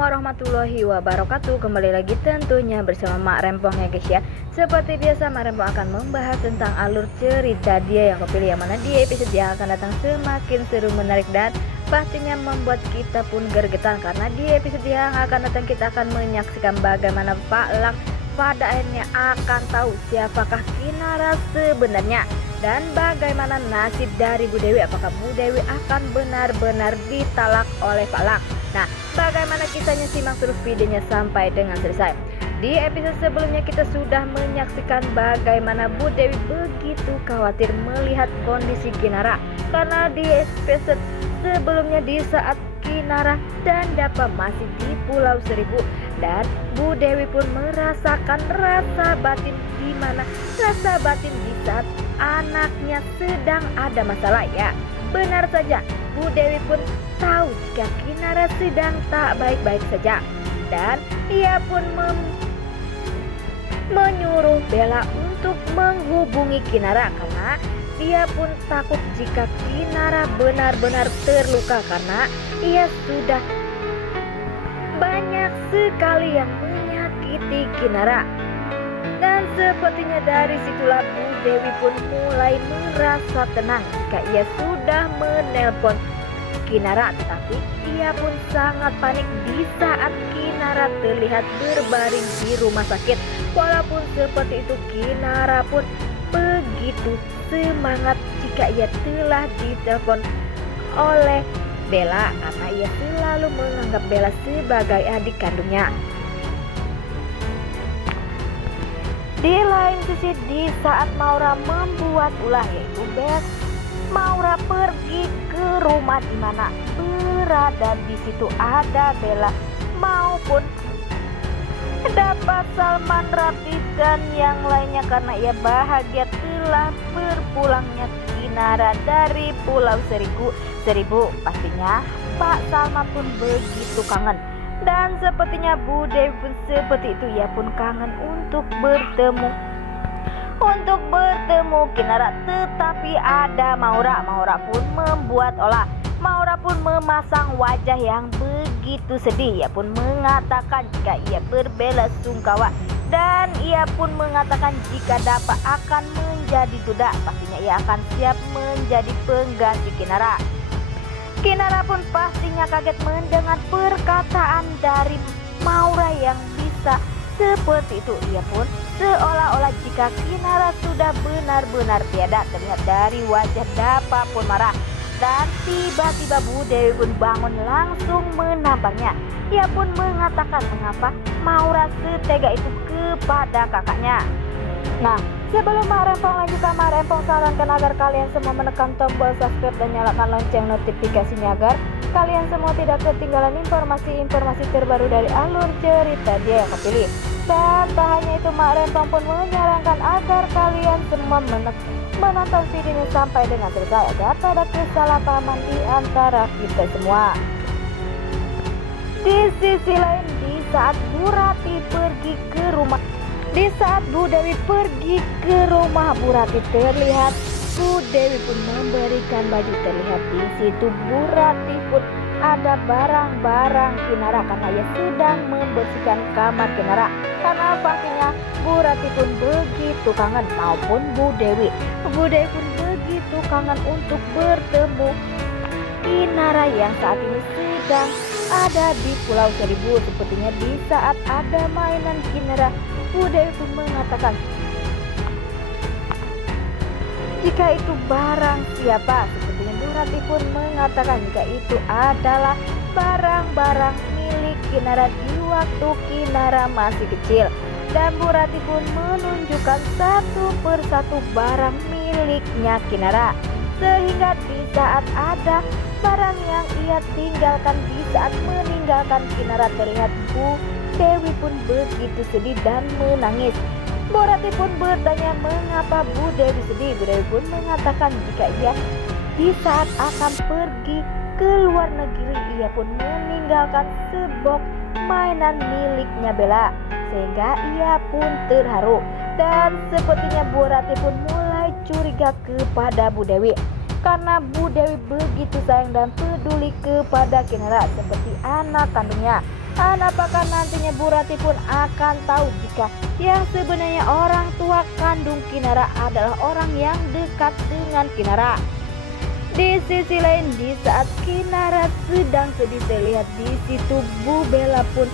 Assalamualaikum warahmatullahi wabarakatuh. Kembali lagi tentunya bersama Mak Rempong ya guys ya. Seperti biasa Mak Rempong akan membahas tentang alur cerita dia yang kepilih, yang mana di episode yang akan datang semakin seru, menarik dan pastinya membuat kita pun gergetan. Karena di episode yang akan datang kita akan menyaksikan bagaimana Pak Lak pada akhirnya akan tahu siapakah Kinara sebenarnya dan bagaimana nasib dari Bu Dewi. Apakah Bu Dewi akan benar-benar ditalak oleh Pak Lak? Nah, bagaimana kisahnya, simak terus videonya sampai dengan selesai. Di episode sebelumnya kita sudah menyaksikan bagaimana Bu Dewi begitu khawatir melihat kondisi Kinara, karena di episode sebelumnya di saat Kinara dan Dapa masih di Pulau Seribu, dan Bu Dewi pun merasakan rasa batin, di mana rasa batin di saat anaknya sedang ada masalah ya. Benar saja, Bu Dewi pun tahu jika Kinara sedang tak baik-baik saja, dan ia pun menyuruh Bella untuk menghubungi Kinara karena dia pun takut jika Kinara benar-benar terluka, karena ia sudah banyak sekali yang menyakiti Kinara. Dan sepertinya dari situlah Bu Dewi pun mulai merasa tenang jika ia sudah menelpon Kinara, tetapi ia pun sangat panik di saat Kinara terlihat berbaring di rumah sakit. Walaupun seperti itu, Kinara pun begitu semangat jika ia telah ditelepon oleh Bella, karena ia selalu menganggap Bella sebagai adik kandungnya. Di lain sisi, di saat Maura membuat ulah, yaitu Maura pergi ke rumah di mana berada di situ ada Bella maupun Dapa, Salman, Raffi dan yang lainnya, karena ia bahagia telah berpulangnya Kinara dari Pulau Seribu. Pastinya Pak Salman pun begitu kangen. Dan sepertinya Bu Dewi pun seperti itu, ia pun kangen untuk bertemu Kinara. Tetapi ada Maura pun membuat olah. Maura pun memasang wajah yang begitu sedih. Ia pun mengatakan jika ia berbelasungkawa, dan ia pun mengatakan jika Dapa akan menjadi duda, pastinya ia akan siap menjadi pengganti Kinara. Kinara pun pastinya kaget mendengar perkataan dari Maura yang bisa seperti itu. Ia pun seolah-olah jika Kinara sudah benar-benar tiada terlihat dari wajah Dapa pun marah. Dan tiba-tiba Bu Dewi pun bangun langsung menampaknya. Ia pun mengatakan mengapa Maura setega itu kepada kakaknya. Nah, sebelum Mak Rempong lanjutkan, Mak Rempong sarankan agar kalian semua menekan tombol subscribe dan nyalakan lonceng notifikasinya agar kalian semua tidak ketinggalan informasi-informasi terbaru dari alur cerita dia yang kepilih. Dan tak hanya itu, Mak Rempong pun menyarankan agar kalian semua menonton videonya sampai dengan selesai agar tak ada kesalahpahaman di antara kita semua. Di sisi lain, di saat Bu Dewi pergi ke rumah Bu Rati, terlihat Bu Dewi pun memberikan baju. Terlihat di situ Bu Rati pun ada barang-barang Kinara karena ia sedang membersihkan kamar Kinara. Karena pastinya Bu Rati pun begitu kangen maupun Bu Dewi. Bu Dewi pun begitu kangen untuk bertemu Kinara yang saat ini sedang ada di Pulau Seribu. Sepertinya di saat ada mainan Kinara, Bu Dewi pun mengatakan jika itu barang siapa. Sepertinya Bu Rati pun mengatakan jika itu adalah barang-barang milik Kinara di waktu Kinara masih kecil. Dan Bu Rati pun menunjukkan satu persatu barang miliknya Kinara, sehingga di saat ada barang yang ia tinggalkan di saat meninggalkan Kinara, terlihat Bu Dewi pun begitu sedih dan menangis. Bu Rati pun bertanya mengapa Bu Dewi sedih. Bu Dewi pun mengatakan jika ia di saat akan pergi ke luar negeri, ia pun meninggalkan sebok mainan miliknya Bella, sehingga ia pun terharu. Dan sepertinya Bu Rati pun mulai curiga kepada Bu Dewi, karena Bu Dewi begitu sayang dan peduli kepada Kinara seperti anak kandungnya. Dan apakah nantinya Bu Rati pun akan tahu jika yang sebenarnya orang tua kandung Kinara adalah orang yang dekat dengan Kinara. Di sisi lain, di saat Kinara sedang sedih, terlihat di situ Bu Bella pun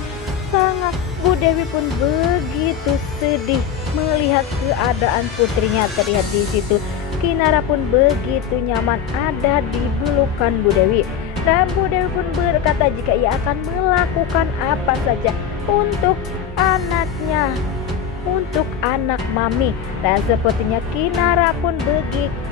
Bu Dewi pun begitu sedih melihat keadaan putrinya. Terlihat di situ Kinara pun begitu nyaman ada di pelukan Bu Dewi. Dan Bu Dewi pun berkata jika ia akan melakukan apa saja untuk anaknya, untuk anak mami. Dan sepertinya Kinara pun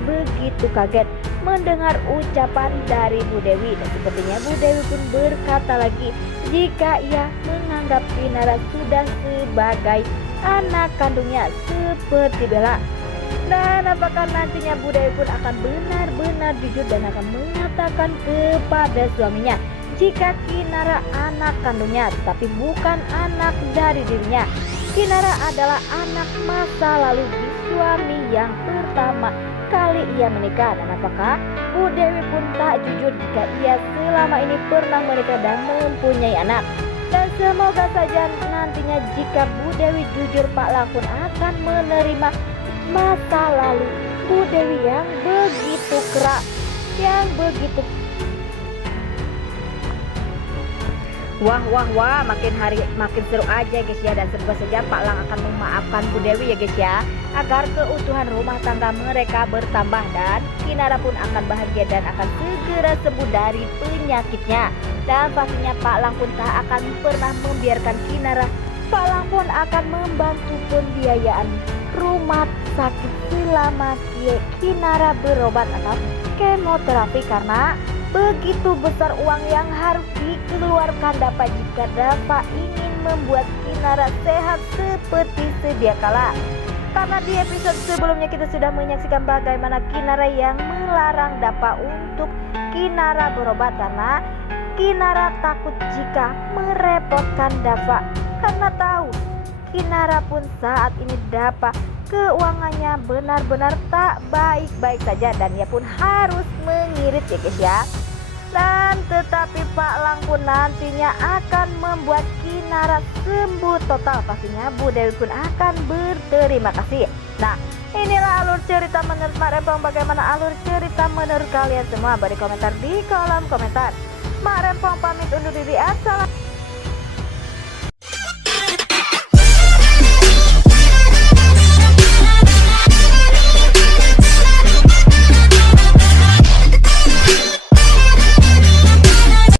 begitu kaget mendengar ucapan dari Bu Dewi. Dan sepertinya Bu Dewi pun berkata lagi jika ia menganggap Kinara sudah sebagai anak kandungnya seperti Bella. Dan apakah nantinya Bu Dewi pun akan benar-benar jujur dan akan mengatakan kepada suaminya jika Kinara anak kandungnya tapi bukan anak dari dirinya. Kinara adalah anak masa lalu di suami yang pertama kali ia menikah. Dan apakah Bu Dewi pun tak jujur jika ia selama ini pernah menikah dan mempunyai anak. Dan semoga saja nantinya jika Bu Dewi jujur, Pak Lang pun akan menerima masa lalu Bu Dewi yang begitu keras, yang begitu wah, makin hari makin seru aja guys ya. Dan semoga saja Pak Lang akan memaafkan Bu Dewi ya guys ya, agar keutuhan rumah tangga mereka bertambah dan Kinara pun akan bahagia dan akan segera sembuh dari penyakitnya. Dan pastinya Pak Lang pun tak akan pernah membiarkan Kinara. Pak Lang pun akan membantu pembiayaan rumah sakit selama Kinara berobat atau kemoterapi, karena begitu besar uang yang harus dikeluarkan Dapa jika Dapa ingin membuat Kinara sehat seperti sedia kala. Karena di episode sebelumnya kita sudah menyaksikan bagaimana Kinara yang melarang Dapa untuk Kinara berobat karena Kinara takut jika merepotkan Dapa, karena tahu Kinara pun saat ini Dapa keuangannya benar-benar tak baik-baik saja dan ia pun harus mengirit ya guys ya. Dan tetapi Pak Lang pun nantinya akan membuat Kinara sembuh total. Pastinya Bu Dewi pun akan berterima kasih. Nah, inilah alur cerita menurut Mak Rempong. Bagaimana alur cerita menurut kalian semua? Beri komentar di kolom komentar. Mak Rempong pamit undur diri. Assalamualaikum.